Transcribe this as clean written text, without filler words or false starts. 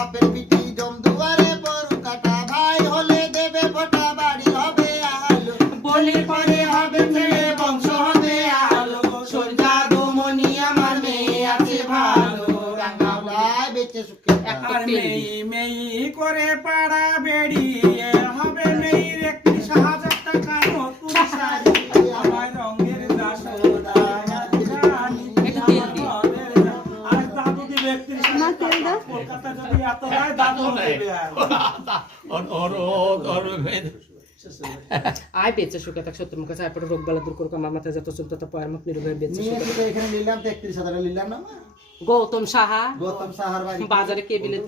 বাপের পিটি জম দুয়ারে বড় কাটা ভাই হলে দেবে ফোটা বাড়ি হবে আলো বলি পরে হবে ছেলে বংশ হবে আলো সন্ধ্যা দমনি আমার মেয়ে আছে ভালো রাঙাউলায় বেঁচে সুখে আর মেই মেই করে পাড়া বেড়িয়ে হবে মেয়ের 31,000 টাকা নতুন শাড়ি আমার রঙের দাসরা একটু তেল দিই। আর দাদু দিবে 31,000 কলকাতা যদি এত হয় দাদু দেবে আয় বেঁচে সুখে থাক সত্য মুখে চায় পরে রোগ বালা দূর করুক আমার মাথায় যত চলতে তা পয়ের মুখ নিরুভে বেঁচে নিয়ে সুখে তো এখানে নিলাম 33,000 নিলাম না মা? গৌতম সাহা গৌতম সাহার বাড়ি বাজারে কেবিলে